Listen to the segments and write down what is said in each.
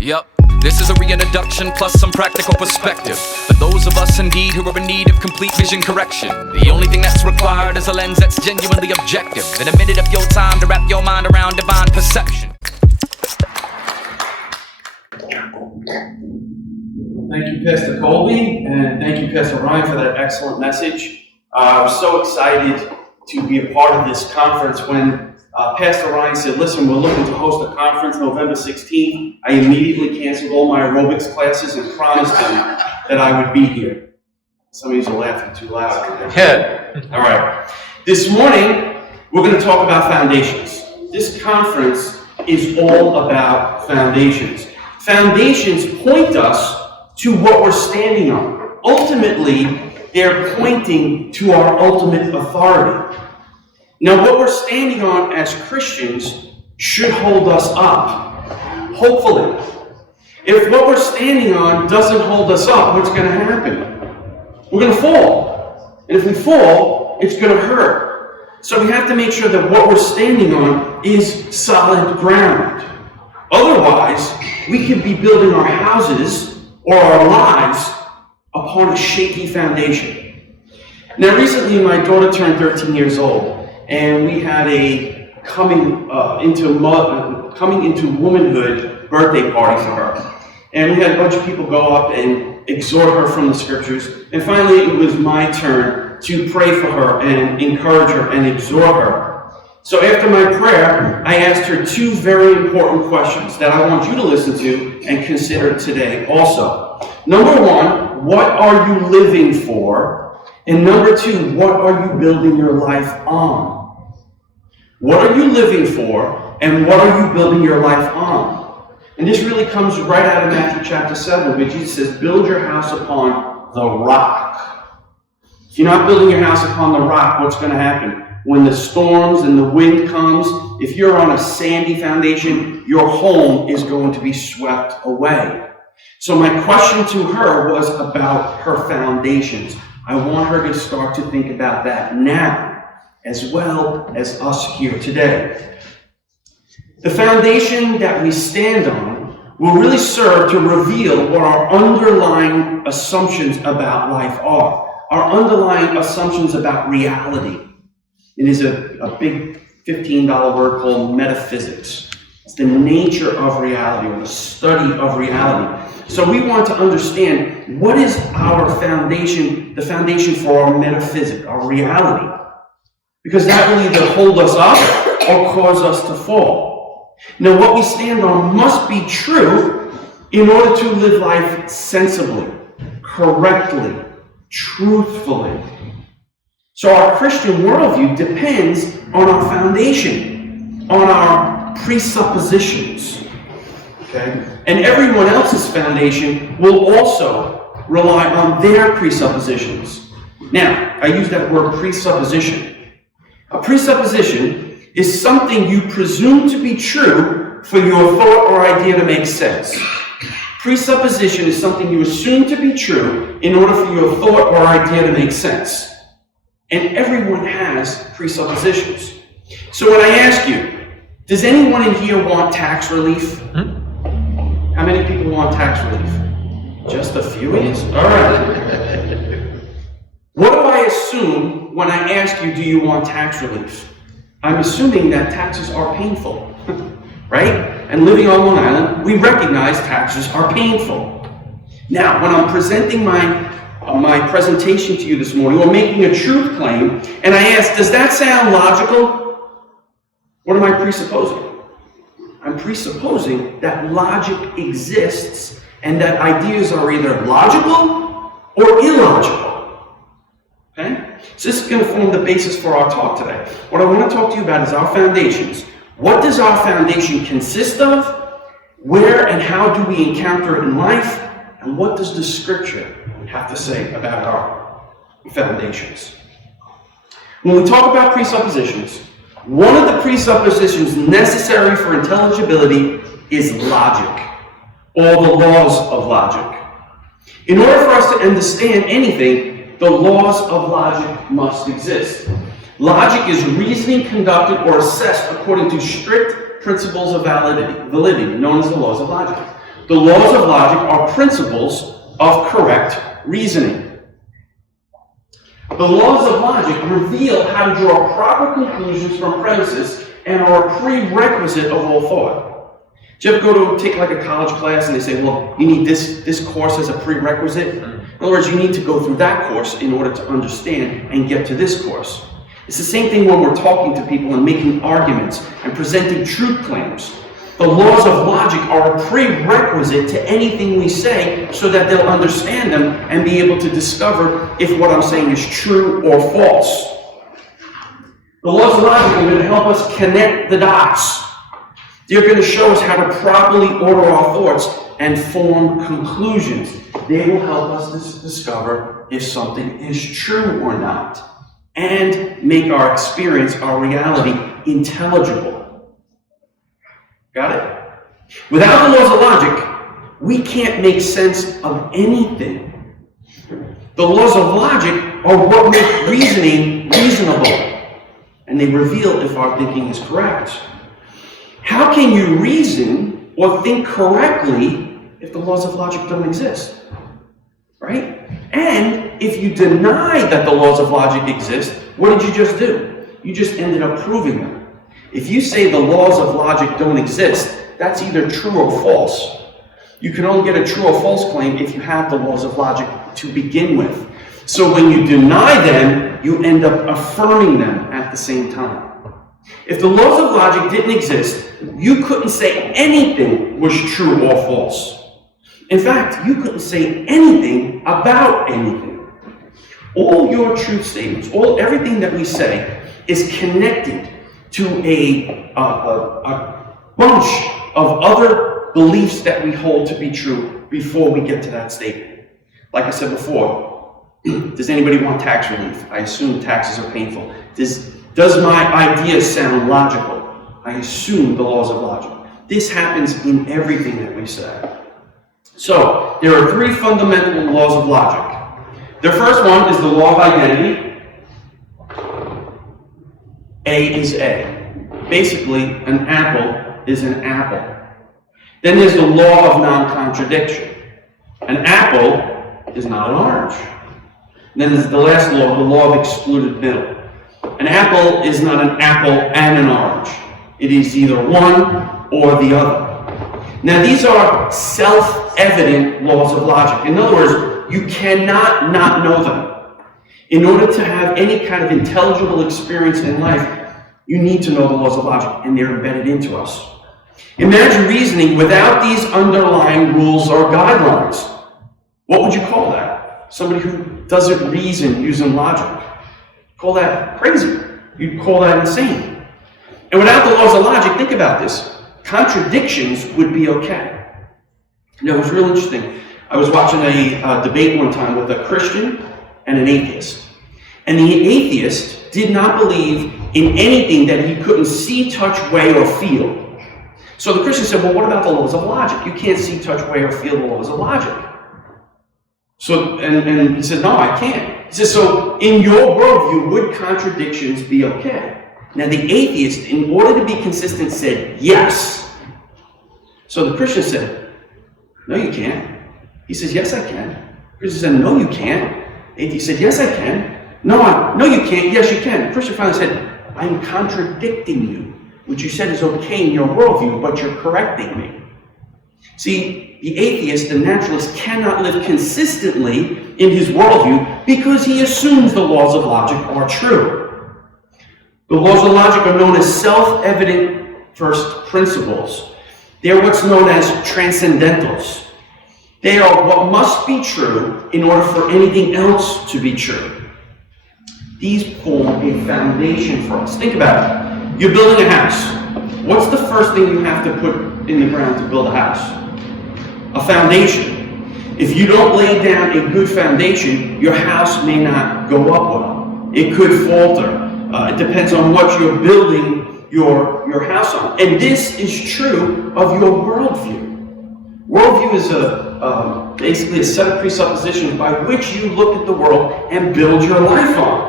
Yup, this is a reintroduction plus some practical perspective for those of us indeed who are in need of complete vision correction. The only thing that's required is a lens that's genuinely objective and a minute of your time to wrap your mind around divine perception. Thank you, Pastor Colby, and thank you, Pastor Ryan, for that excellent message. I'm so excited to be a part of this conference. When Pastor Ryan said, listen, we're looking to host a conference November 16th, I immediately canceled all my aerobics classes and promised them that I would be here. Some of you are laughing too loud. Yeah. All right. This morning, we're going to talk about foundations. This conference is all about foundations. Foundations point us to what we're standing on. Ultimately, they're pointing to our ultimate authority. Now, what we're standing on as Christians should hold us up, hopefully. If what we're standing on doesn't hold us up, what's going to happen? We're going to fall. And if we fall, it's going to hurt. So we have to make sure that what we're standing on is solid ground. Otherwise, we could be building our houses or our lives upon a shaky foundation. Now, recently my daughter turned 13 years old, and we had a coming into womanhood birthday party for her. And we had a bunch of people go up and exhort her from the scriptures. And finally, it was my turn to pray for her and encourage her and exhort her. So after my prayer, I asked her two very important questions that I want you to listen to and consider today also. Number one, what are you living for? And number two, what are you building your life on? What are you living for, and what are you building your life on? And this really comes right out of Matthew chapter 7, where Jesus says, build your house upon the rock. If you're not building your house upon the rock, what's going to happen? When the storms and the wind comes, if you're on a sandy foundation, your home is going to be swept away. So my question to her was about her foundations. I want her to start to think about that now, as well as us here today. The foundation that we stand on will really serve to reveal what our underlying assumptions about life are, our underlying assumptions about reality. It is a big $15 word called metaphysics. It's the nature of reality, or the study of reality. So we want to understand what is our foundation, the foundation for our metaphysics, our reality. Because that will either hold us up or cause us to fall. Now, what we stand on must be true in order to live life sensibly, correctly, truthfully. So our Christian worldview depends on our foundation, on our presuppositions. Okay? And everyone else's foundation will also rely on their presuppositions. Now, I use that word presupposition. A presupposition is something you presume to be true for your thought or idea to make sense. Presupposition is something you assume to be true in order for your thought or idea to make sense. And everyone has presuppositions. So when I ask you, does anyone in here want tax relief? How many people want tax relief? Just a few of you? All right. What do I assume when I ask you, do you want tax relief? I'm assuming that taxes are painful, right? And living on Long Island, we recognize taxes are painful. Now, when I'm presenting my presentation to you this morning, or making a truth claim, and I ask, does that sound logical? What am I presupposing? I'm presupposing that logic exists and that ideas are either logical or illogical. Okay? So this is going to form the basis for our talk today. What I want to talk to you about is our foundations. What does our foundation consist of? Where and how do we encounter it in life? And what does the scripture have to say about our foundations? When we talk about presuppositions, one of the presuppositions necessary for intelligibility is logic, or the laws of logic. In order for us to understand anything, the laws of logic must exist. Logic is reasoning conducted or assessed according to strict principles of validity, known as the laws of logic. The laws of logic are principles of correct reasoning. The laws of logic reveal how to draw proper conclusions from premises and are a prerequisite of all thought. Do you ever go to take like a college class and they say, well, you need this course as a prerequisite? In other words, you need to go through that course in order to understand and get to this course. It's the same thing when we're talking to people and making arguments and presenting truth claims. The laws of logic are a prerequisite to anything we say so that they'll understand them and be able to discover if what I'm saying is true or false. The laws of logic are going to help us connect the dots. They're going to show us how to properly order our thoughts and form conclusions. They will help us discover if something is true or not and make our experience, our reality, intelligible. Got it? Without the laws of logic, we can't make sense of anything. The laws of logic are what make reasoning reasonable, and they reveal if our thinking is correct. How can you reason or think correctly if the laws of logic don't exist? Right? And if you deny that the laws of logic exist, what did you just do? You just ended up proving them. If you say the laws of logic don't exist, that's either true or false. You can only get a true or false claim if you have the laws of logic to begin with. So when you deny them, you end up affirming them at the same time. If the laws of logic didn't exist, you couldn't say anything was true or false. In fact, you couldn't say anything about anything. All your truth statements, everything that we say is connected to a bunch of other beliefs that we hold to be true before we get to that statement. Like I said before, does anybody want tax relief? I assume taxes are painful. Does my idea sound logical? I assume the laws of logic. This happens in everything that we say. So, there are three fundamental laws of logic. The first one is the law of identity. A is A. Basically, an apple is an apple. Then there's the law of non-contradiction. An apple is not an orange. And then there's the last law, the law of excluded middle. An apple is not an apple and an orange. It is either one or the other. Now, these are self-evident laws of logic. In other words, you cannot not know them. In order to have any kind of intelligible experience in life, you need to know the laws of logic, and they're embedded into us. Imagine reasoning without these underlying rules or guidelines. What would you call that? Somebody who doesn't reason using logic. Call that crazy. You'd call that insane. And without the laws of logic, think about this. Contradictions would be okay. You know, it was real interesting. I was watching a debate one time with a Christian and an atheist. And the atheist did not believe in anything that he couldn't see, touch, weigh, or feel. So the Christian said, well, what about the laws of logic? You can't see, touch, weigh, or feel the laws of logic. So, and he said, no, I can't. He says, so in your worldview, would contradictions be okay? Now the atheist, in order to be consistent, said yes. So the Christian said, no, you can't. He says, yes, I can. The Christian said, no, you can't. The atheist said, yes, I can. No, you can't. Yes, you can. The Christian finally said, I'm contradicting you. What you said is okay in your worldview, but you're correcting me. See, the atheist, the naturalist, cannot live consistently in his worldview because he assumes the laws of logic are true. The laws of logic are known as self-evident first principles. They're what's known as transcendentals. They are what must be true in order for anything else to be true. These form a foundation for us. Think about it. You're building a house. What's the first thing you have to put in the ground to build a house? A foundation. If you don't lay down a good foundation, your house may not go up well. It could falter. It depends on what you're building your house on. And this is true of your worldview. Worldview is basically a set of presuppositions by which you look at the world and build your life on.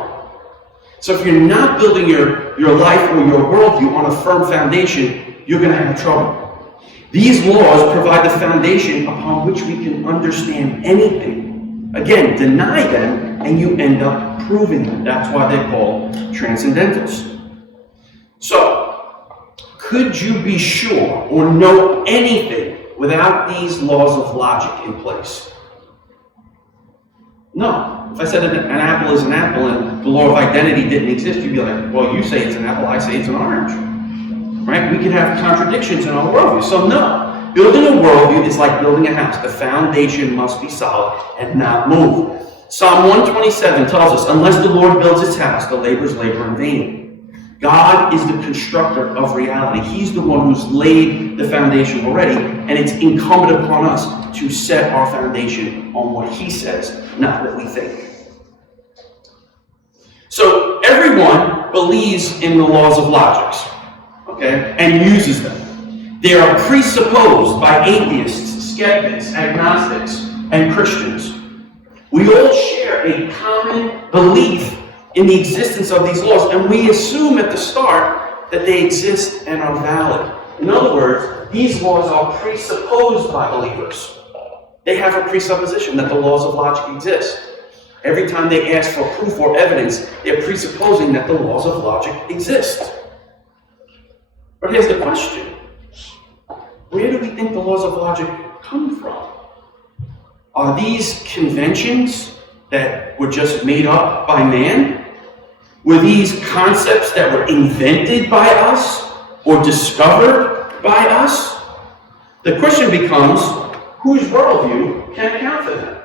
So if you're not building your life or your worldview on a firm foundation, you're going to have trouble. These laws provide the foundation upon which we can understand anything. Again, deny them and you end up proving them. That's why they're called transcendentals. So, could you be sure or know anything without these laws of logic in place? No. If I said an apple is an apple and the law of identity didn't exist, you'd be like, well, you say it's an apple, I say it's an orange. Right? We can have contradictions in our worldview. So no. Building a worldview is like building a house. The foundation must be solid and not move. Psalm 127 tells us, unless the Lord builds his house, the laborers labor in vain. God is the constructor of reality. He's the one who's laid the foundation already, and it's incumbent upon us to set our foundation on what he says, not what we think. So everyone believes in the laws of logic, okay, and uses them. They are presupposed by atheists, skeptics, agnostics, and Christians. We all share a common belief in the existence of these laws, and we assume at the start that they exist and are valid. In other words, these laws are presupposed by believers. They have a presupposition that the laws of logic exist. Every time they ask for proof or evidence, they're presupposing that the laws of logic exist. But here's the question. Where do we think the laws of logic come from? Are these conventions that were just made up by man? Were these concepts that were invented by us or discovered by us? The question becomes, whose worldview can account for them?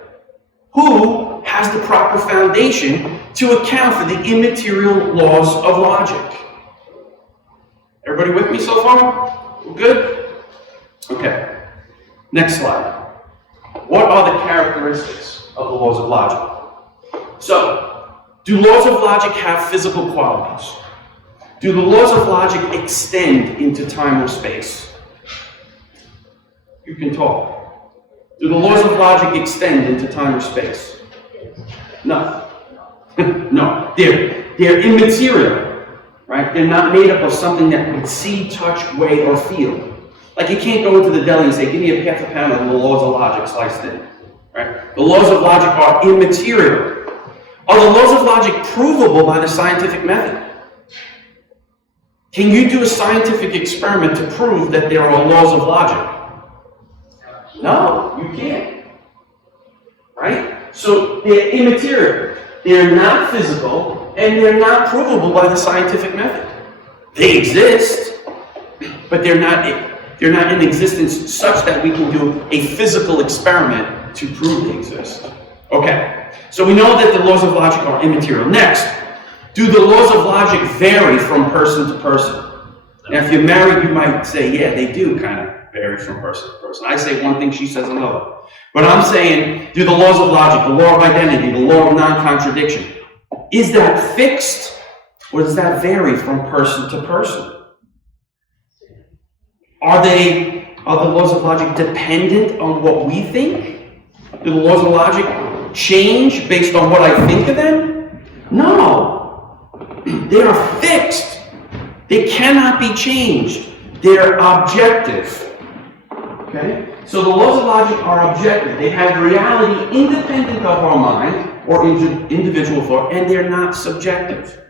Who has the proper foundation to account for the immaterial laws of logic? Everybody with me so far? We're good? Okay. Next slide. What are the characteristics of the laws of logic? So, do laws of logic have physical qualities? Do the laws of logic extend into time or space? You can talk. Do the laws of logic extend into time or space? No. No. They're immaterial, right? They're not made up of something that we see, touch, weigh, or feel. Like you can't go into the deli and say, give me a half a pound of the laws of logic sliced in. Right? The laws of logic are immaterial. Are the laws of logic provable by the scientific method? Can you do a scientific experiment to prove that there are laws of logic? No, you can't. Right? So they're immaterial. They're not physical, and they're not provable by the scientific method. They exist, but they're not in existence such that we can do a physical experiment to prove they exist. Okay, so we know that the laws of logic are immaterial. Next, do the laws of logic vary from person to person? Now, if you're married, you might say, yeah, they do kind of vary from person to person. I say one thing, she says another. But I'm saying, do the laws of logic, the law of identity, the law of non-contradiction, is that fixed, or does that vary from person to person? Are the laws of logic dependent on what we think? Do the laws of logic change based on what I think of them? No. They are fixed. They cannot be changed. They're objective. Okay? So the laws of logic are objective. They have reality independent of our mind or individual thought, and they're not subjective.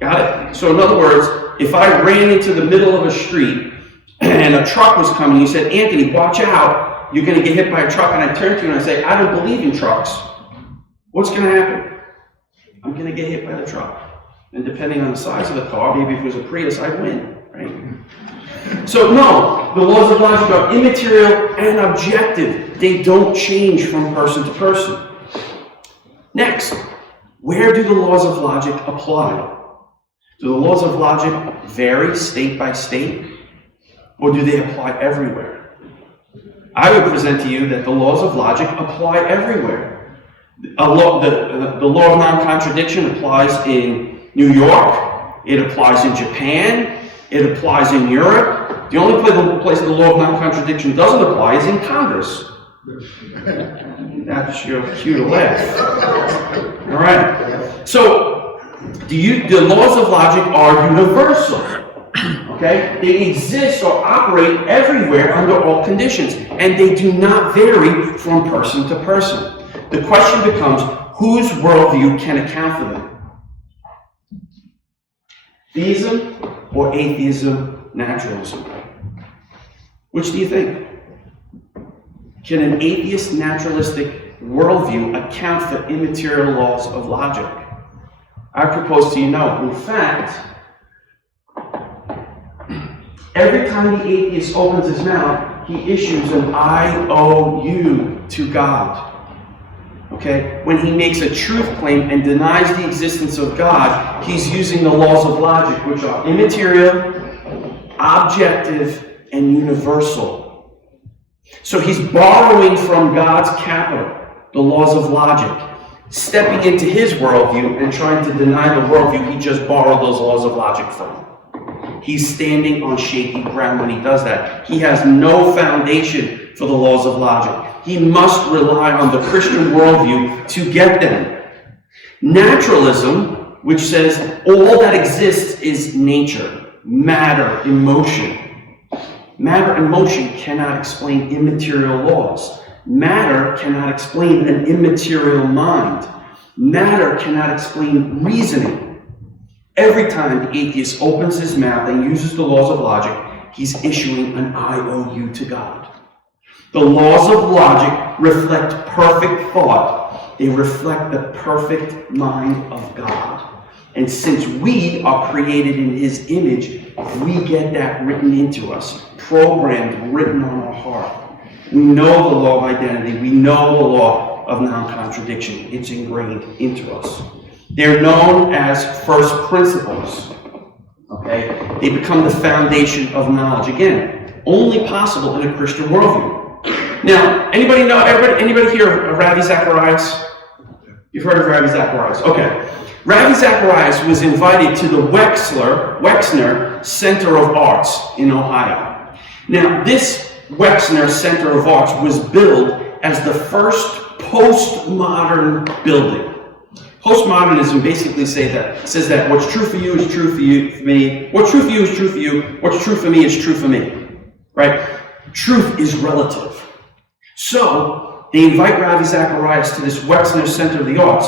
Got it? So in other words, if I ran into the middle of a street and a truck was coming, you said, Anthony, watch out, you're going to get hit by a truck, and I turn to you and I say, I don't believe in trucks. What's going to happen? I'm going to get hit by the truck. And depending on the size of the car, maybe if it was a Prius, I'd win, right? So no, the laws of logic are immaterial and objective. They don't change from person to person. Next, where do the laws of logic apply? Do the laws of logic vary state by state, or do they apply everywhere? I would present to you that the laws of logic apply everywhere. The law of non-contradiction applies in New York, it applies in Japan, it applies in Europe. The only place the law of non-contradiction doesn't apply is in Congress. That's your cue to laugh. All right. So, the laws of logic are universal. Okay? They exist or operate everywhere under all conditions, and they do not vary from person to person. The question becomes, whose worldview can account for them? Theism or atheism, naturalism? Which do you think? Can an atheist naturalistic worldview account for immaterial laws of logic? I propose to you no. In fact, every time the atheist opens his mouth, he issues an IOU to God. Okay? When he makes a truth claim and denies the existence of God, he's using the laws of logic, which are immaterial, objective, and universal. So he's borrowing from God's capital, the laws of logic, stepping into his worldview and trying to deny the worldview he just borrowed those laws of logic from. He's standing on shaky ground when he does that. He has no foundation for the laws of logic. He must rely on the Christian worldview to get them. Naturalism, which says all that exists is nature, matter, emotion. Matter and motion cannot explain immaterial laws. Matter cannot explain an immaterial mind. Matter cannot explain reasoning. Every time the atheist opens his mouth and uses the laws of logic, he's issuing an IOU to God. The laws of logic reflect perfect thought. They reflect the perfect mind of God. And since we are created in his image, we get that written into us, programmed, written on our heart. We know the law of identity. We know the law of non-contradiction. It's ingrained into us. They're known as first principles. Okay? They become the foundation of knowledge. Again, only possible in a Christian worldview. Now, anybody here of Ravi Zacharias? You've heard of Ravi Zacharias? Okay. Ravi Zacharias was invited to the Wexner Center of Arts in Ohio. Now, this Wexner Center of Arts was billed as the first postmodern building. Postmodernism basically says that what's true for you is true for me. What's true for you is true for you. What's true for me is true for me. Right? Truth is relative. So, they invite Ravi Zacharias to this Wexner Center of the Arts,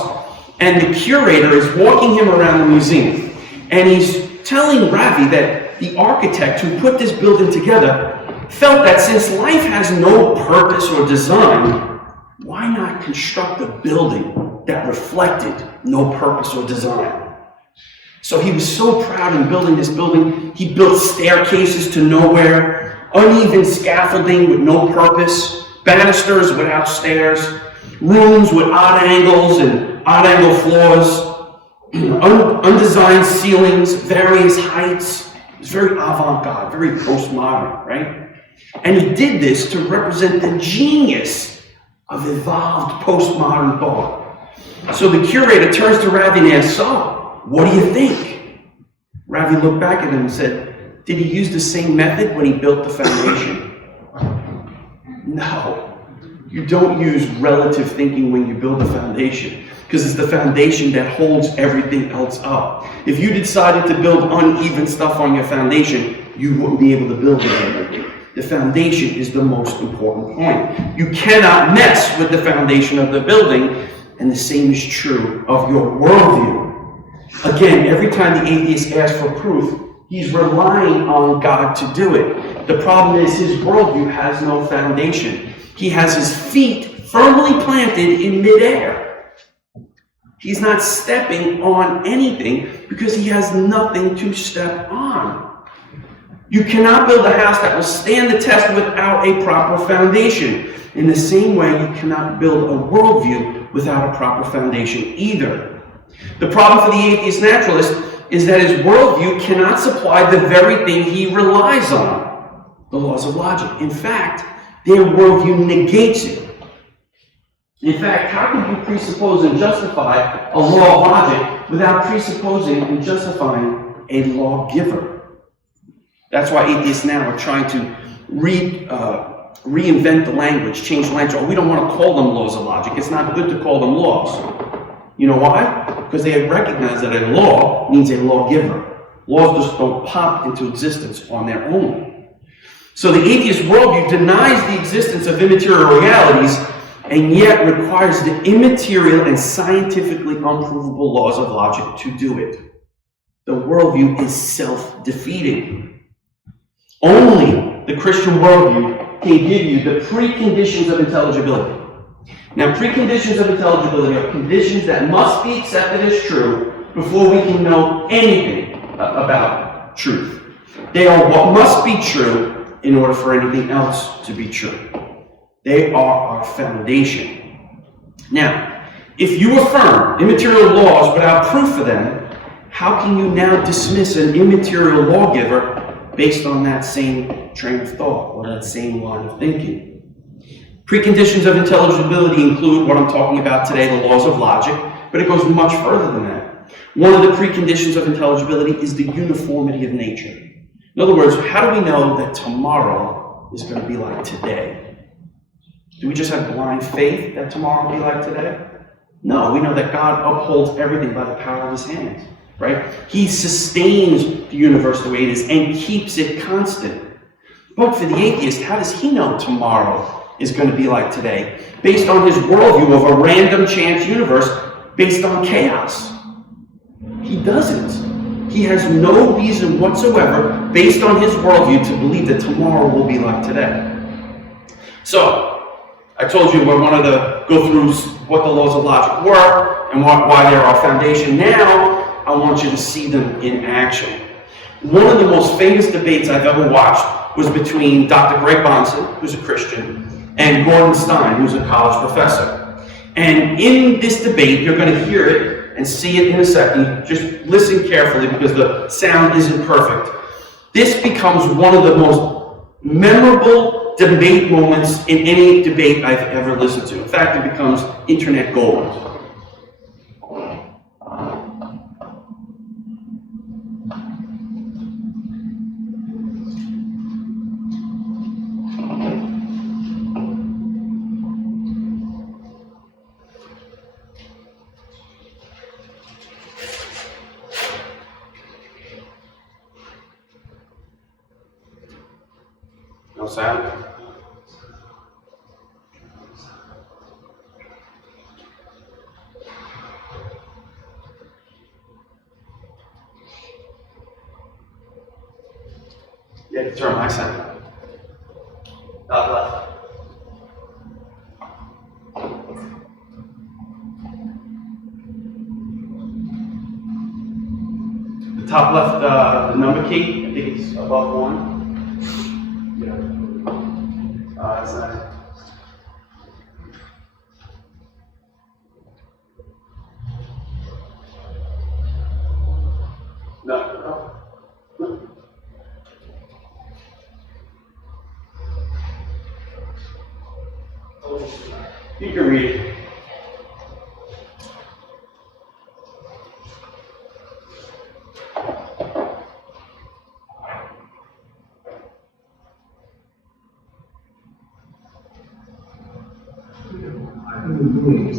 and the curator is walking him around the museum, and he's telling Ravi that the architect who put this building together felt that since life has no purpose or design, why not construct a building that reflected no purpose or design? So he was so proud in building this building. He built staircases to nowhere, uneven scaffolding with no purpose, banisters without stairs, rooms with odd angles and odd angle floors, undesigned ceilings, various heights. It was very avant-garde, very postmodern, right? And he did this to represent the genius of evolved postmodern thought. So the curator turns to Ravi and asks, "So, what do you think?" Ravi looked back at him and said, "Did he use the same method when he built the foundation?" No. You don't use relative thinking when you build a foundation, because it's the foundation that holds everything else up. If you decided to build uneven stuff on your foundation, you wouldn't be able to build it. The foundation is the most important point. You cannot mess with the foundation of the building, and the same is true of your worldview. Again, every time the atheist asks for proof, he's relying on God to do it. The problem is his worldview has no foundation. He has his feet firmly planted in midair. He's not stepping on anything because he has nothing to step on. You cannot build a house that will stand the test without a proper foundation. In the same way, you cannot build a worldview without a proper foundation either. The problem for the atheist naturalist is that his worldview cannot supply the very thing he relies on, the laws of logic. In fact, their worldview negates it. In fact, how can you presuppose and justify a law of logic without presupposing and justifying a lawgiver? That's why atheists now are trying to reinvent the language, change the language. Oh, we don't want to call them laws of logic. It's not good to call them laws. You know why? Because they recognize that a law means a lawgiver. Laws just don't pop into existence on their own. So the atheist worldview denies the existence of immaterial realities and yet requires the immaterial and scientifically unprovable laws of logic to do it. The worldview is self-defeating. Only the Christian worldview can give you the preconditions of intelligibility. Now, preconditions of intelligibility are conditions that must be accepted as true before we can know anything about truth. They are what must be true in order for anything else to be true. They are our foundation. Now, if you affirm immaterial laws without proof for them, how can you now dismiss an immaterial lawgiver based on that same train of thought or that same line of thinking? Preconditions of intelligibility include what I'm talking about today, the laws of logic, but it goes much further than that. One of the preconditions of intelligibility is the uniformity of nature. In other words, how do we know that tomorrow is going to be like today? Do we just have blind faith that tomorrow will be like today? No, we know that God upholds everything by the power of his hands, right? He sustains the universe the way it is and keeps it constant. But for the atheist, how does he know tomorrow is going to be like today, based on his worldview of a random chance universe based on chaos? He doesn't. He has no reason whatsoever, based on his worldview, to believe that tomorrow will be like today. So, I told you I wanted to go through what the laws of logic were and why they're our foundation. Now, I want you to see them in action. One of the most famous debates I've ever watched was between Dr. Greg Bonson, who's a Christian, and Gordon Stein, who's a college professor. And in this debate, you're going to hear it and see it in a second. Just listen carefully because the sound isn't perfect. This becomes one of the most memorable debate moments in any debate I've ever listened to. In fact, it becomes internet gold. No sound? Yeah, turn my sound. Top left. The top left, the number key, I think it's above 1. That's nice. No. You can read it.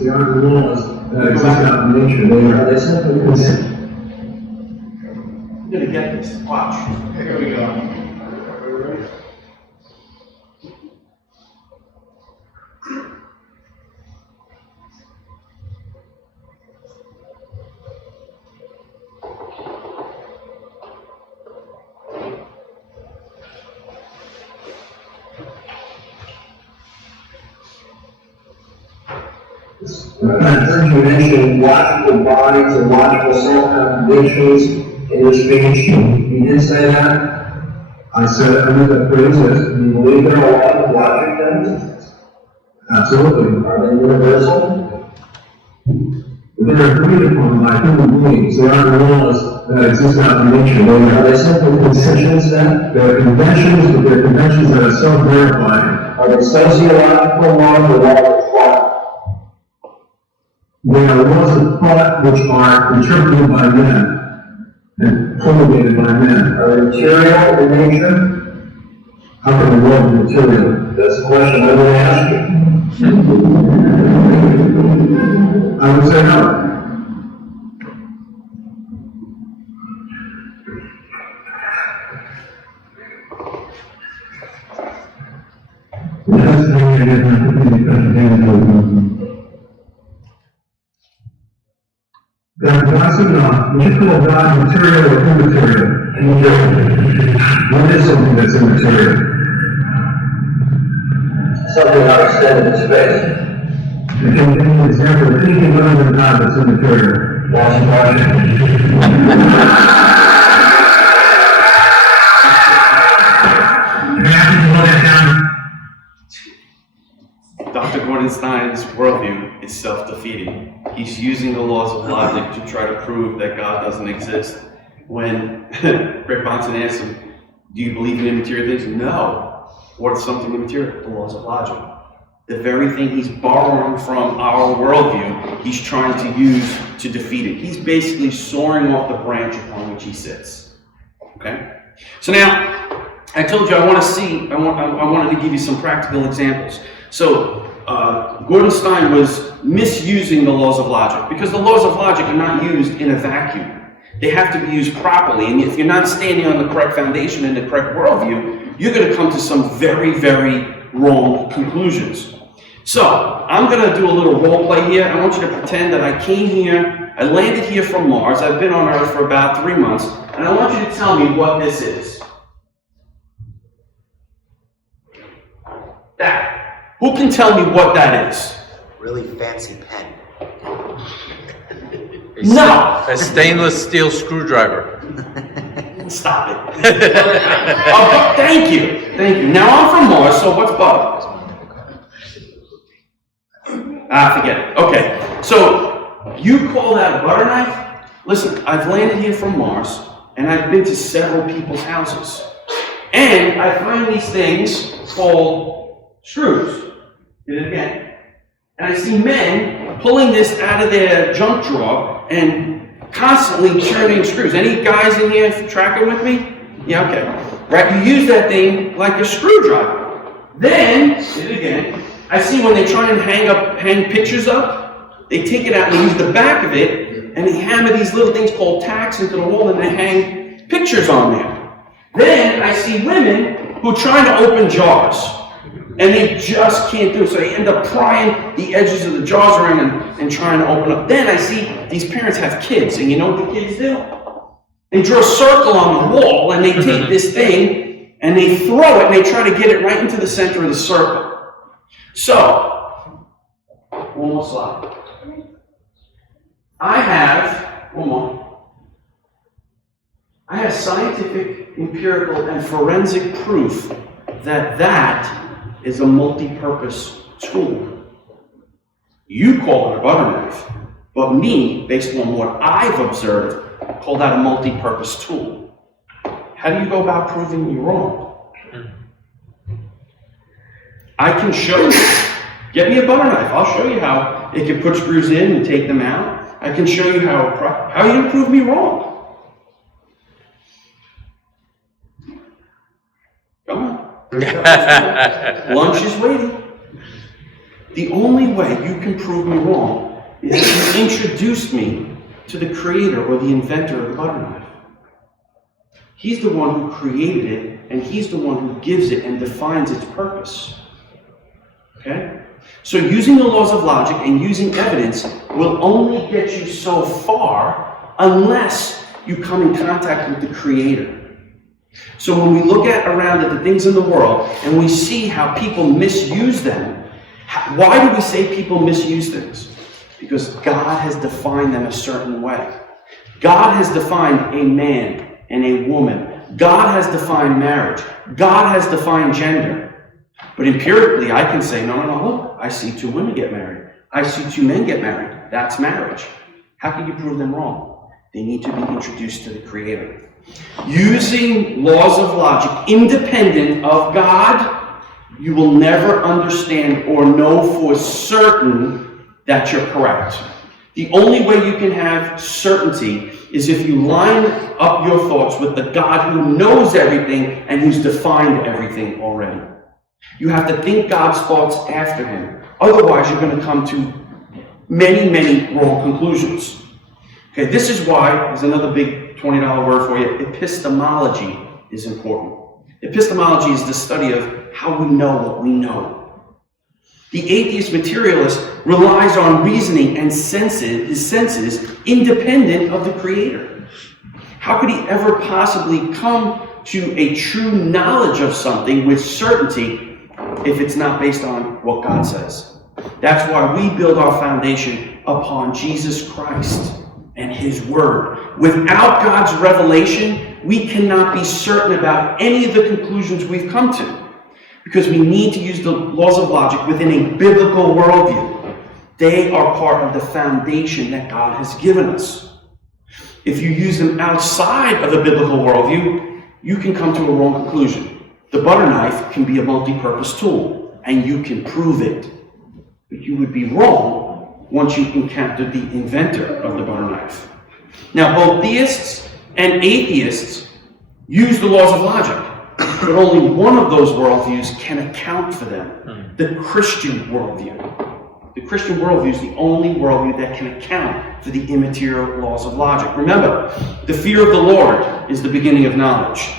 They are the laws that exist out in nature. They simply consist. You're gonna get this. Watch. Here we go. You mentioned logical bodies and logical self-contradictions in your speech. You did say that. I said under the pretense, do you believe there are a lot of logic things? Absolutely. Are they universal? They're agreed upon by human beings. They aren't laws that exist out in nature. Are they simply conventions then? They're conventions, but they're conventions that are self-verifying. Are they sociological laws or laws of thought? They are laws of thought which are interpreted by men and promulgated by men. Are they material in nature? How can the world be material? That's the question I would ask you. I would say no. is how it is not to be presented. God wants to know, when you call God material or immaterial, any different? What is something that's immaterial? Something outside of space. You can give me an example of anything other than God that's immaterial. Washing. Dr. Gordon Stein's worldview is self-defeating. He's using the laws of logic to try to prove that God doesn't exist. When Rick Bonson asks him, do you believe in immaterial things? No. What's something immaterial? The laws of logic. The very thing he's borrowing from our worldview, he's trying to use to defeat it. He's basically soaring off the branch upon which he sits. Okay? So now, I told you I wanted to give you some practical examples. So, Gordon Stein was misusing the laws of logic because the laws of logic are not used in a vacuum. They have to be used properly, and if you're not standing on the correct foundation and the correct worldview, you're going to come to some very, very wrong conclusions. So, I'm going to do a little role play here. I want you to pretend that I came here, I landed here from Mars, I've been on Earth for about 3 months, and I want you to tell me what this is. That. Who can tell me what that is? Really fancy pen. No! A stainless steel screwdriver. Stop it. Oh, thank you. Thank you. Now I'm from Mars, so what's butter? Forget it. Okay. So, you call that a butter knife? Listen, I've landed here from Mars, and I've been to several people's houses. And I find these things called screws. Did it again. And I see men pulling this out of their junk drawer and constantly turning screws. Any guys in here tracking with me? Yeah, okay. Right, you use that thing like a screwdriver. Then, did it again. I see when they try and hang pictures up, they take it out and they use the back of it and they hammer these little things called tacks into the wall and they hang pictures on there. Then I see women who are trying to open jars. And they just can't do it. So they end up prying the edges of the jars around and trying to open up. Then I see these parents have kids. And you know what the kids do? They draw a circle on the wall and they take this thing and they throw it and they try to get it right into the center of the circle. So, one more slide. I have scientific, empirical, and forensic proof that is a multi-purpose tool. You call it a butter knife, but me, based on what I've observed, call that a multi-purpose tool. How do you go about proving me wrong? I can show you. Get me a butter knife. I'll show you how it can put screws in and take them out. I can show you how are you going to prove me wrong? Come on. Lunch is waiting. The only way you can prove me wrong is if you introduced me to the creator or the inventor of the butter knife. He's the one who created it, and he's the one who gives it and defines its purpose. Okay? So using the laws of logic and using evidence will only get you so far unless you come in contact with the creator. So when we look around at the things in the world and we see how people misuse them, why do we say people misuse things? Because God has defined them a certain way. God has defined a man and a woman. God has defined marriage. God has defined gender. But empirically, I can say, no, look, I see 2 women get married. I see 2 men get married. That's marriage. How can you prove them wrong? They need to be introduced to the Creator. Using laws of logic independent of God, you will never understand or know for certain that you're correct. The only way you can have certainty is if you line up your thoughts with the God who knows everything and who's defined everything already. You have to think God's thoughts after him. Otherwise, you're going to come to many, many wrong conclusions. Okay, this is why, there's another big $20 word for you, epistemology is important. Epistemology is the study of how we know what we know. The atheist materialist relies on reasoning and his senses independent of the Creator. How could he ever possibly come to a true knowledge of something with certainty if it's not based on what God says? That's why we build our foundation upon Jesus Christ and His Word. Without God's revelation, we cannot be certain about any of the conclusions we've come to, because we need to use the laws of logic within a biblical worldview. They are part of the foundation that God has given us. If you use them outside of the biblical worldview, you can come to a wrong conclusion. The butter knife can be a multi-purpose tool, and you can prove it. But you would be wrong once you encountered the inventor of the butter knife. Now, both theists and atheists use the laws of logic, but only one of those worldviews can account for them: the Christian worldview. The Christian worldview is the only worldview that can account for the immaterial laws of logic. Remember, the fear of the Lord is the beginning of knowledge.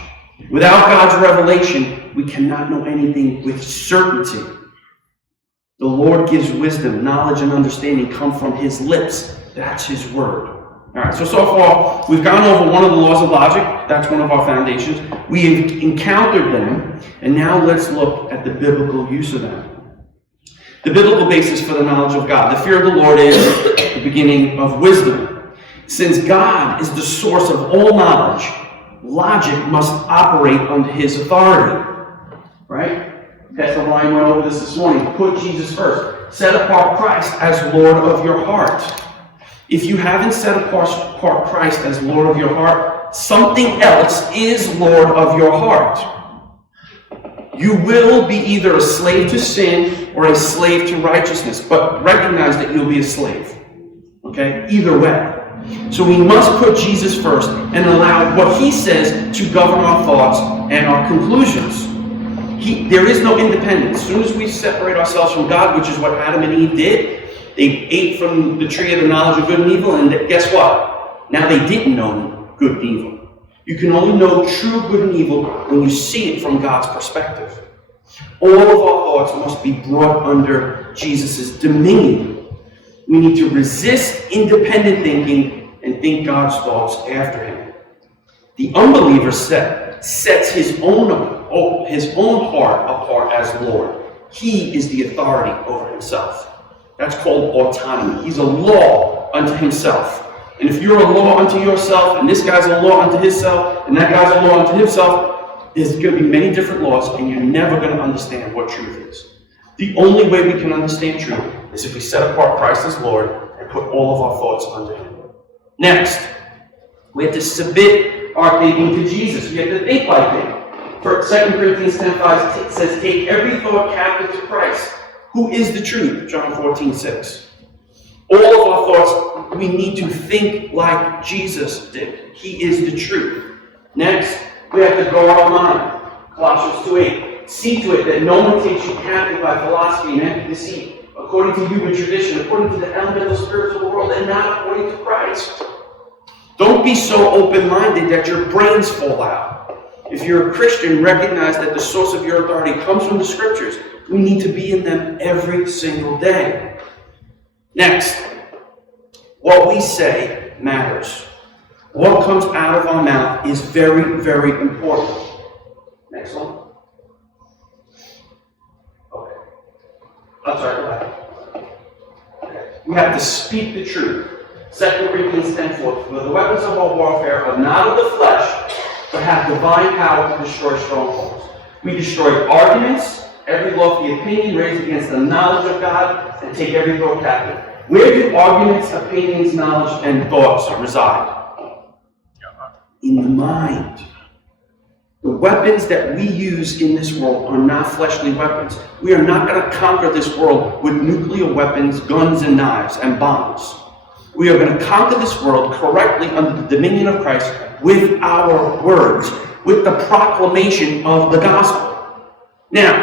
Without God's revelation, we cannot know anything with certainty. The Lord gives wisdom, knowledge, and understanding come from His lips. That's His word. All right, so far, we've gone over one of the laws of logic. That's one of our foundations. We've encountered them, and now let's look at the biblical use of them. The biblical basis for the knowledge of God. The fear of the Lord is the beginning of wisdom. Since God is the source of all knowledge, logic must operate under His authority. Right? Pastor Ryan went over this morning. Put Jesus first. Set apart Christ as Lord of your heart. If you haven't set apart Christ as Lord of your heart, something else is Lord of your heart. You will be either a slave to sin or a slave to righteousness, but recognize that you'll be a slave. Okay? Either way. So we must put Jesus first and allow what He says to govern our thoughts and our conclusions. There is no independence. As soon as we separate ourselves from God, which is what Adam and Eve did, they ate from the tree of the knowledge of good and evil, and guess what? Now they didn't know good and evil. You can only know true good and evil when you see it from God's perspective. All of our thoughts must be brought under Jesus' dominion. We need to resist independent thinking and think God's thoughts after Him. The unbeliever sets his own heart apart as Lord. He is the authority over himself. That's called autonomy. He's a law unto himself. And if you're a law unto yourself, and this guy's a law unto himself, and that guy's a law unto himself, there's going to be many different laws, and you're never going to understand what truth is. The only way we can understand truth is if we set apart Christ as Lord and put all of our thoughts under Him. Next, we have to submit our thinking to Jesus. We have to think like Him. For 2 Corinthians 10:5 says, take every thought captive to Christ, who is the truth. John 14:6. All of our thoughts, we need to think like Jesus did. He is the truth. Next, we have to guard our mind. Colossians 2:8. See to it that no one takes you captive by philosophy and empty deceit, according to human tradition, according to the elemental spirits of the world, and not according to Christ. Don't be so open-minded that your brains fall out. If you're a Christian, recognize that the source of your authority comes from the Scriptures. We need to be in them every single day. Next, what we say matters. What comes out of our mouth is very, very important. Next one. Okay. I'm sorry, go ahead. Okay. We have to speak the truth. 2 Corinthians 10:4. For the weapons of our warfare are not of the flesh, but have divine power to destroy strongholds. We destroy arguments, every lofty opinion raised against the knowledge of God, and take every thought captive. Where do arguments, opinions, knowledge, and thoughts reside? In the mind. The weapons that we use in this world are not fleshly weapons. We are not going to conquer this world with nuclear weapons, guns, and knives, and bombs. We are going to conquer this world correctly under the dominion of Christ with our words, with the proclamation of the gospel. Now,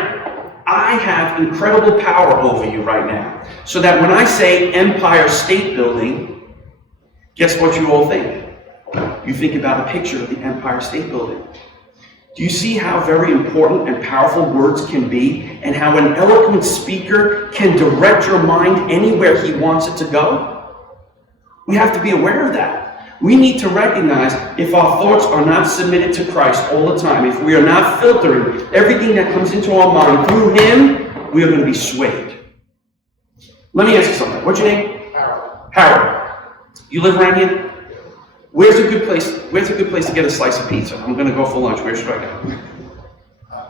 I have incredible power over you right now, so that when I say Empire State Building, guess what you all think? You think about a picture of the Empire State Building. Do you see how very important and powerful words can be, and how an eloquent speaker can direct your mind anywhere he wants it to go? We have to be aware of that. We need to recognize if our thoughts are not submitted to Christ all the time, if we are not filtering everything that comes into our mind through him, we are going to be swayed. Let me ask you something. What's your name? Harold. You live around here? Where's a good place to get a slice of pizza? I'm going to go for lunch. Where should I go?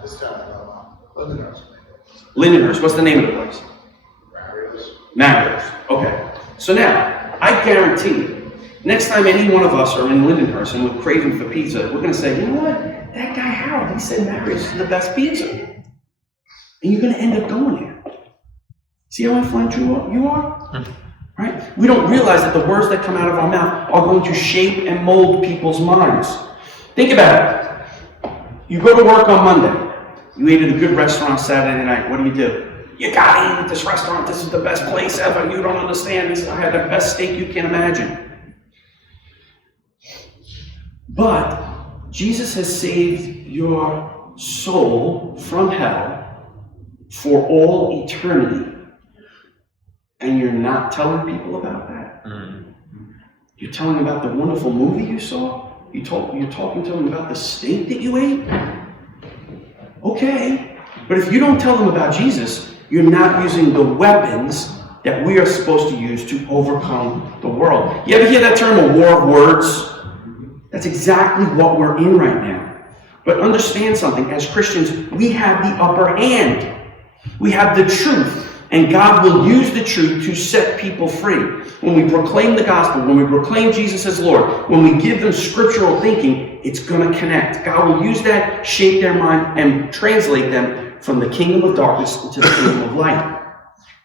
This time, Lindenhurst. Lindenhurst. What's the name of the place? Mario's. Okay. So now, I guarantee you, next time any one of us are in Lindenhurst and we're craving for pizza, we're going to say, you know what? That guy Harold, he said Mario's is the best pizza. And you're going to end up going there. See how influential you are? Right? We don't realize that the words that come out of our mouth are going to shape and mold people's minds. Think about it. You go to work on Monday. You ate at a good restaurant Saturday night. What do? You gotta eat at this restaurant. This is the best place ever. You don't understand. I had the best steak you can imagine. But Jesus has saved your soul from hell for all eternity. And you're not telling people about that? You're telling them about the wonderful movie you saw? You're talking to them about the steak that you ate? Okay. But if you don't tell them about Jesus, you're not using the weapons that we are supposed to use to overcome the world. You ever hear that term, a war of words? That's exactly what we're in right now. But understand something. As Christians, we have the upper hand. We have the truth. And God will use the truth to set people free. When we proclaim the gospel, when we proclaim Jesus as Lord, when we give them scriptural thinking, it's going to connect. God will use that, shape their mind, and translate them from the kingdom of darkness into the kingdom of light.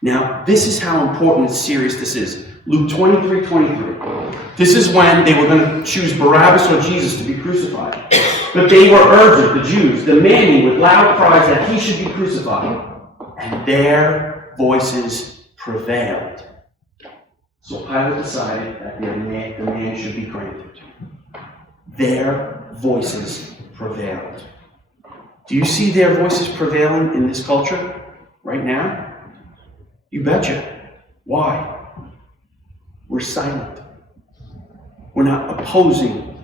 Now, this is how important and serious this is. Luke 23:23. This is when they were going to choose Barabbas or Jesus to be crucified. But they were urgent, the Jews, demanding with loud cries that he should be crucified. And their voices prevailed. So Pilate decided that the man should be granted. Their voices prevailed. Do you see their voices prevailing in this culture right now? You betcha. Why? We're silent. We're not opposing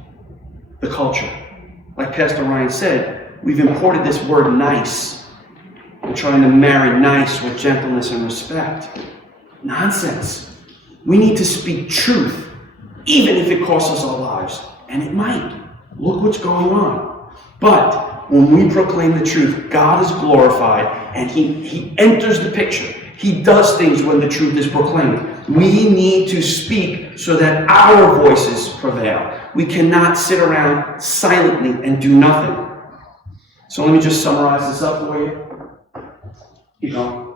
the culture. Like Pastor Ryan said, we've imported this word nice. We're trying to marry nice with gentleness and respect. Nonsense. We need to speak truth, even if it costs us our lives. And it might. Look what's going on. But when we proclaim the truth, God is glorified and He enters the picture. He does things when the truth is proclaimed. We need to speak so that our voices prevail. We cannot sit around silently and do nothing. So let me just summarize this up for you. Keep going.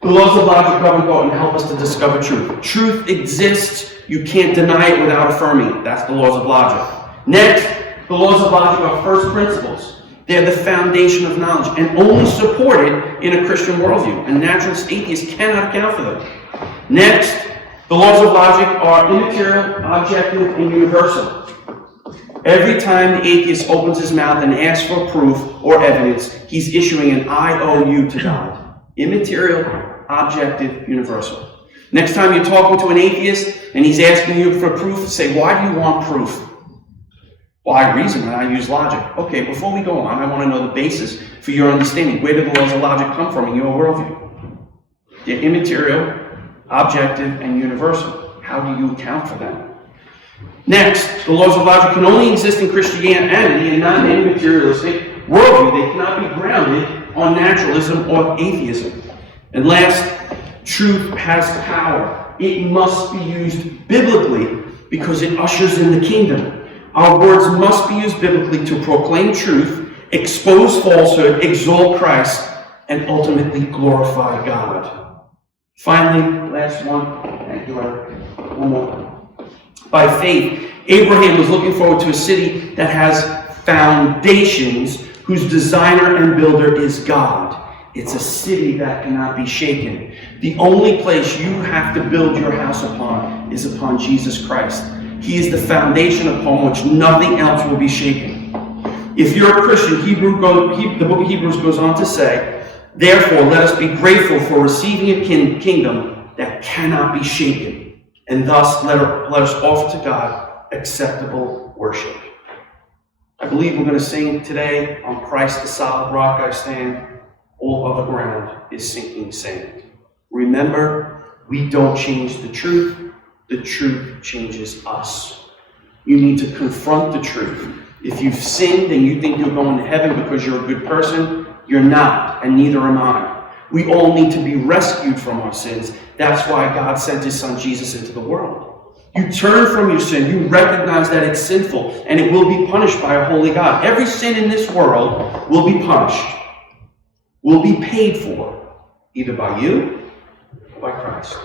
The laws of logic govern thought and help us to discover truth. Truth exists. You can't deny it without affirming it. That's the laws of logic. Next, the laws of logic are first principles. They're the foundation of knowledge and only supported in a Christian worldview. A naturalist atheist cannot account for them. Next, the laws of logic are immaterial, objective, and universal. Every time the atheist opens his mouth and asks for proof or evidence, he's issuing an IOU to God. Immaterial, objective, universal. Next time you're talking to an atheist and he's asking you for proof, say, why do you want proof? Well, I reason and I use logic. Okay, before we go on, I want to know the basis for your understanding. Where do the laws of logic come from in your worldview? They're immaterial, objective, and universal. How do you account for them? Next, the laws of logic can only exist in Christianity and not in any materialistic worldview. They cannot be grounded on naturalism or atheism. And last, truth has power. It must be used biblically because it ushers in the kingdom. Our words must be used biblically to proclaim truth, expose falsehood, exalt Christ, and ultimately glorify God. Finally, last one. Thank you, Eric. One more. By faith, Abraham was looking forward to a city that has foundations, whose designer and builder is God. It's a city that cannot be shaken. The only place you have to build your house upon is upon Jesus Christ. He is the foundation upon which nothing else will be shaken. If you're a Christian, the book of Hebrews goes on to say, therefore, let us be grateful for receiving a kingdom that cannot be shaken, and thus let us offer to God acceptable worship. I believe we're going to sing today, on Christ the solid rock I stand, all other ground is sinking sand. Remember, we don't change the truth changes us. You need to confront the truth. If you've sinned and you think you're going to heaven because you're a good person, you're not, and neither am I. We all need to be rescued from our sins. That's why God sent his son Jesus into the world. You turn from your sin, you recognize that it's sinful, and it will be punished by a holy God. Every sin in this world will be punished, will be paid for, either by you or by Christ.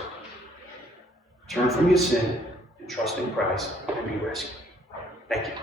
Turn from your sin and trust in Christ and be rescued. Thank you.